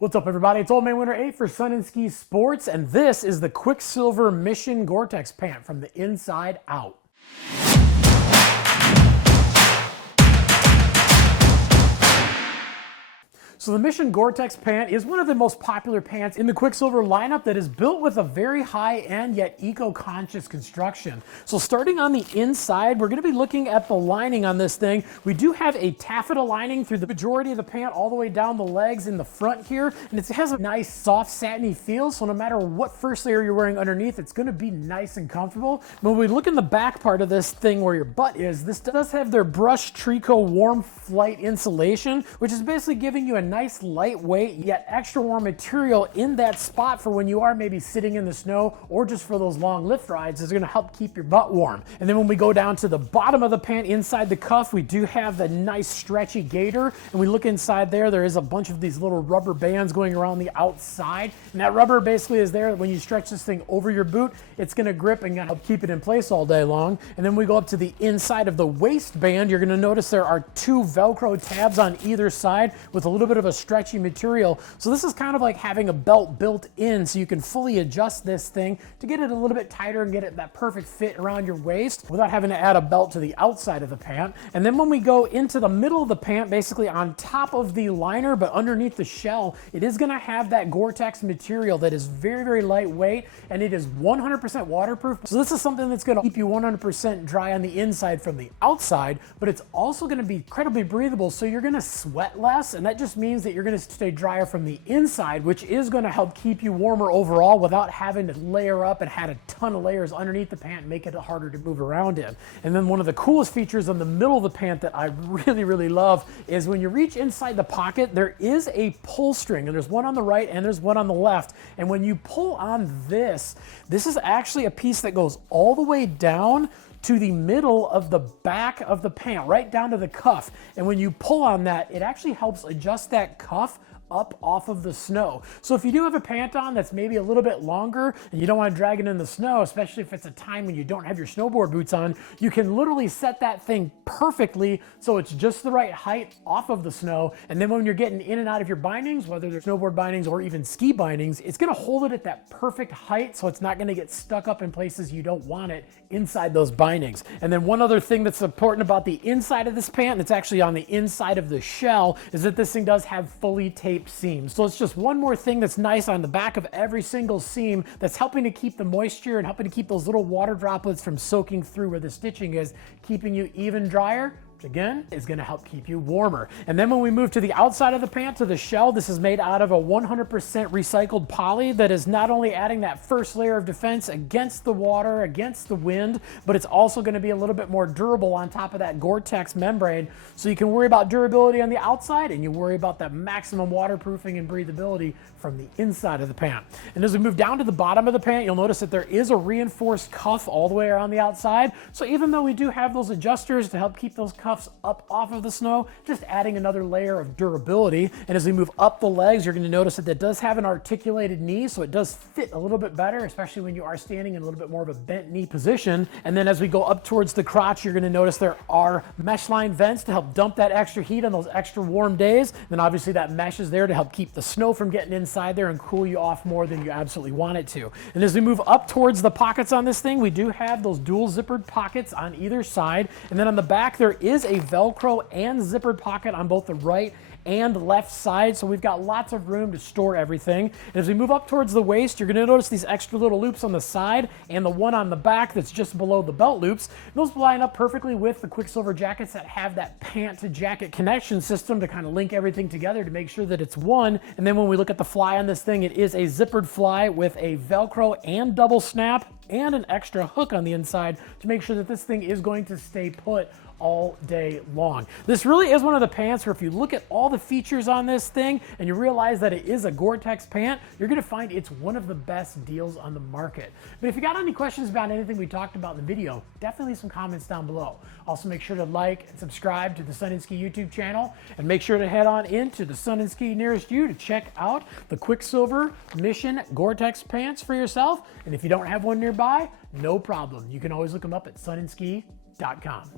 What's up, everybody? It's Old Man Winter 8 for Sun and Ski Sports, and this is the Quiksilver Mission Gore-Tex Pant from the inside out. So the Mission Gore-Tex Pant is one of the most popular pants in the Quiksilver lineup that is built with a very high-end yet eco-conscious construction. So starting on the inside, we're going to be looking at the lining on this thing. We do have a taffeta lining through the majority of the pant all the way down the legs in the front here, and it has a nice soft satiny feel, so no matter what first layer you're wearing underneath, it's going to be nice and comfortable. When we look in the back part of this thing where your butt is, this does have their brushed Trico warm flight insulation, which is basically giving you a nice lightweight yet extra warm material in that spot for when you are maybe sitting in the snow or just for those long lift rides. Is going to help keep your butt warm. And then when we go down to the bottom of the pant inside the cuff, we do have the nice stretchy gaiter, and we look inside there is a bunch of these little rubber bands going around the outside, and that rubber basically is there when you stretch this thing over your boot, it's going to grip and help keep it in place all day long. And then we go up to the inside of the waistband, you're going to notice there are two Velcro tabs on either side with a little bit of a stretchy material. So this is kind of like having a belt built in, so you can fully adjust this thing to get it a little bit tighter and get it that perfect fit around your waist without having to add a belt to the outside of the pant. And then when we go into the middle of the pant, basically on top of the liner but underneath the shell, it is going to have that Gore-Tex material that is very, very lightweight, and it is 100% waterproof. So this is something that's going to keep you 100% dry on the inside from the outside, but it's also going to be incredibly breathable, so you're going to sweat less, and that just means that you're going to stay drier from the inside, which is going to help keep you warmer overall without having to layer up and had a ton of layers underneath the pant and make it harder to move around in. And then one of the coolest features on the middle of the pant that I really, really love is when you reach inside the pocket, there is a pull string, and there's one on the right and there's one on the left. And when you pull on this is actually a piece that goes all the way down to the middle of the back of the pant, right down to the cuff. And when you pull on that, it actually helps adjust that cuff up off of the snow. So if you do have a pant on that's maybe a little bit longer and you don't want to drag it in the snow, especially if it's a time when you don't have your snowboard boots on, you can literally set that thing perfectly so it's just the right height off of the snow. And then when you're getting in and out of your bindings, whether they're snowboard bindings or even ski bindings, it's going to hold it at that perfect height so it's not going to get stuck up in places you don't want it inside those bindings. And then one other thing that's important about the inside of this pant, and it's actually on the inside of the shell, is that this thing does have fully taped seams. So it's just one more thing that's nice on the back of every single seam that's helping to keep the moisture and helping to keep those little water droplets from soaking through where the stitching is, keeping you even drier, which again is going to help keep you warmer. And then when we move to the outside of the pant, to the shell, this is made out of a 100% recycled poly that is not only adding that first layer of defense against the water, against the wind, but it's also going to be a little bit more durable on top of that Gore-Tex membrane. So you can worry about durability on the outside, and you worry about that maximum waterproofing and breathability from the inside of the pant. And as we move down to the bottom of the pant, you'll notice that there is a reinforced cuff all the way around the outside. So even though we do have those adjusters to help keep those cuffs up off of the snow, just adding another layer of durability. And as we move up the legs, you're going to notice that it does have an articulated knee, so it does fit a little bit better, especially when you are standing in a little bit more of a bent knee position. And then as we go up towards the crotch, you're going to notice there are mesh line vents to help dump that extra heat on those extra warm days. And then obviously that mesh is there to help keep the snow from getting inside there and cool you off more than you absolutely want it to. And as we move up towards the pockets on this thing, we do have those dual zippered pockets on either side. And then on the back, there is a Velcro and zippered pocket on both the right and left side, so we've got lots of room to store everything. And as we move up towards the waist, you're going to notice these extra little loops on the side and the one on the back that's just below the belt loops. Those line up perfectly with the Quiksilver jackets that have that pant to jacket connection system to kind of link everything together to make sure that it's one. And then when we look at the fly on this thing, it is a zippered fly with a Velcro and double snap and an extra hook on the inside to make sure that this thing is going to stay put all day long. This really is one of the pants where if you look at all the features on this thing and you realize that it is a Gore-Tex pant, you're going to find it's one of the best deals on the market. But if you got any questions about anything we talked about in the video, definitely leave some comments down below. Also make sure to like and subscribe to the Sun and Ski YouTube channel, and make sure to head on into the Sun and Ski nearest you to check out the Quiksilver Mission Gore-Tex pants for yourself. And if you don't have one nearby, no problem. You can always look them up at sunandski.com.